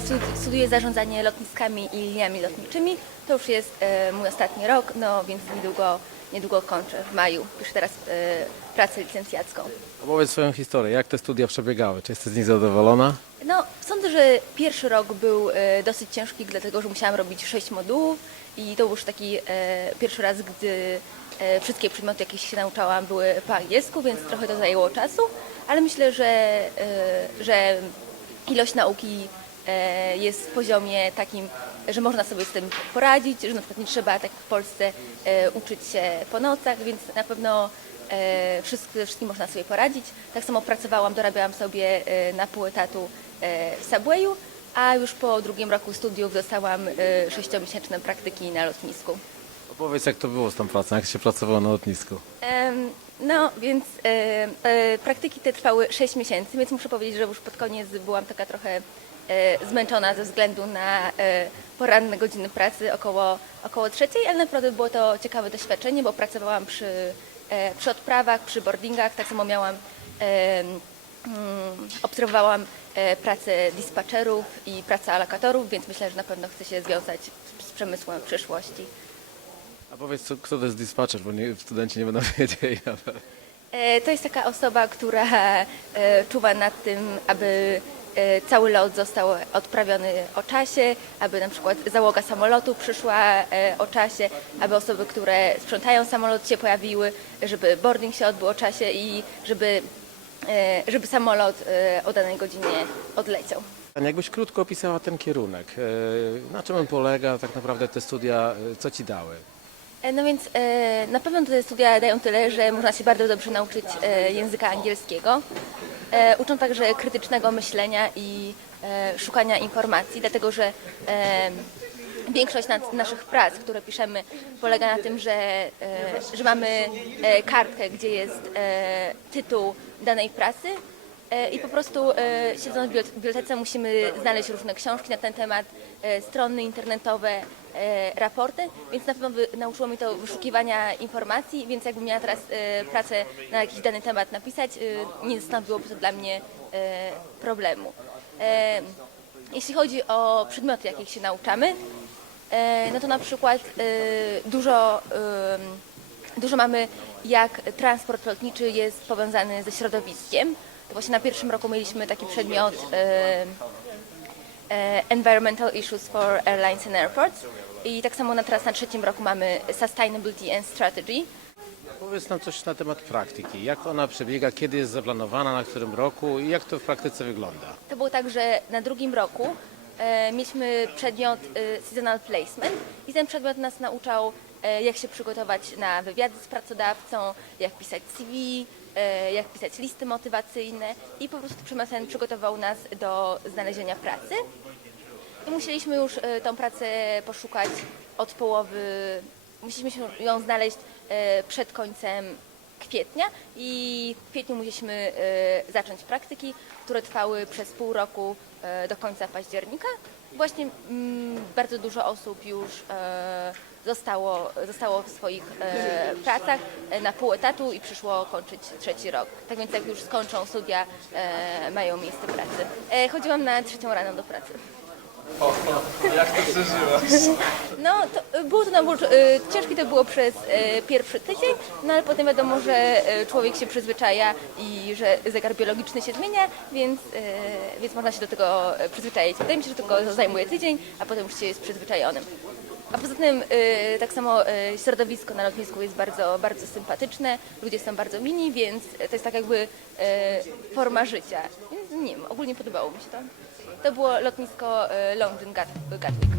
studi- studiuję zarządzanie lotniskami i liniami lotniczymi. To już jest e, mój ostatni rok, no więc niedługo, niedługo kończę, w maju. Piszę teraz e, pracę licencjacką. Opowiedz swoją historię, jak te studia przebiegały, czy jesteś z nich zadowolona? No, sądzę, że pierwszy rok był e, dosyć ciężki, dlatego że musiałam robić sześć modułów i to był już taki pierwszy raz, gdy wszystkie przedmioty, jakie się nauczałam, były po angielsku, więc trochę to zajęło czasu, ale myślę, że, że ilość nauki jest w poziomie takim, że można sobie z tym poradzić, że na przykład nie trzeba, tak jak w Polsce, e, uczyć się po nocach, więc na pewno e, wszystkim można sobie poradzić. Tak samo pracowałam, dorabiałam sobie e, na pół etatu e, w Subwayu, a już po drugim roku studiów dostałam e, sześciomiesięczne praktyki na lotnisku. Opowiedz, jak to było z tą pracą, jak się pracowało na lotnisku. No, więc e, e, praktyki te trwały 6 miesięcy, więc muszę powiedzieć, że już pod koniec byłam taka trochę e, zmęczona ze względu na e, poranne godziny pracy około, około trzeciej, ale naprawdę było to ciekawe doświadczenie, bo pracowałam przy, e, przy odprawach, przy boardingach, tak samo miałam, e, mm, obserwowałam e, pracę dispatcherów i pracę alokatorów, więc myślę, że na pewno chcę się związać z, z przemysłem w przyszłości. A powiedz, co- kto to jest dispatcher, bo nie, studenci nie będą wiedzieli. E, To jest taka osoba, która e, czuwa nad tym, aby e, cały lot został odprawiony o czasie, aby na przykład załoga samolotu przyszła e, o czasie, aby osoby, które sprzątają samolot się pojawiły, żeby boarding się odbył o czasie i żeby, e, żeby samolot e, o danej godzinie odleciał. Jakbyś krótko opisała ten kierunek, e, na czym on polega, tak naprawdę te studia, e, co ci dały? E, No więc e, na pewno te studia dają tyle, że można się bardzo dobrze nauczyć e, języka angielskiego. E, uczą także krytycznego myślenia i e, szukania informacji, dlatego że e, większość nas, naszych prac, które piszemy, polega na tym, że, e, że mamy e, kartkę, gdzie jest e, tytuł danej pracy I po prostu e, siedząc w bibliot- bibliotece musimy znaleźć różne książki na ten temat, e, strony internetowe, e, raporty, więc na pewno nauczyło mnie to wyszukiwania informacji, więc jakbym miała teraz e, pracę na jakiś dany temat napisać, e, nie stanowiłoby to dla mnie e, problemu. E, Jeśli chodzi o przedmioty, jakich się nauczamy, e, no to na przykład e, dużo Dużo mamy, jak transport lotniczy jest powiązany ze środowiskiem. Właśnie na pierwszym roku mieliśmy taki przedmiot e, e, Environmental Issues for Airlines and Airports. I tak samo na teraz na trzecim roku mamy Sustainability and Strategy. Powiedz nam coś na temat praktyki, jak ona przebiega, kiedy jest zaplanowana, na którym roku i jak to w praktyce wygląda? To było tak, że na drugim roku e, mieliśmy przedmiot e, Seasonal Placement i ten przedmiot nas nauczał, jak się przygotować na wywiady z pracodawcą, jak pisać CV, e, jak pisać listy motywacyjne i po prostu przedmiot ten przygotował nas do znalezienia pracy. I musieliśmy już e, tą pracę poszukać od połowy, musieliśmy ją znaleźć e, przed końcem kwietnia i w kwietniu musieliśmy e, zacząć praktyki, które trwały przez pół roku e, do końca października. Właśnie mm, bardzo dużo osób już e, zostało, zostało w swoich e, pracach e, na pół etatu i przyszło kończyć trzeci rok. Tak więc jak już skończą studia, e, mają miejsce pracy. E, chodziłam na trzecią rano do pracy. Jak to przeżyłaś? No, to, y, było to na początku, ciężkie to było przez y, pierwszy tydzień, no ale potem wiadomo, że y, człowiek się przyzwyczaja i że zegar biologiczny się zmienia, więc, y, więc można się do tego y, przyzwyczaić. Wydaje mi się, że tylko zajmuje tydzień, a potem już się jest przyzwyczajonym. A poza tym y, tak samo y, środowisko na lotnisku jest bardzo, bardzo sympatyczne, ludzie są bardzo mini, więc to jest tak jakby y, forma życia. Więc nie wiem, ogólnie podobało mi się to. To było lotnisko y, Londyn Gat- Gatwick.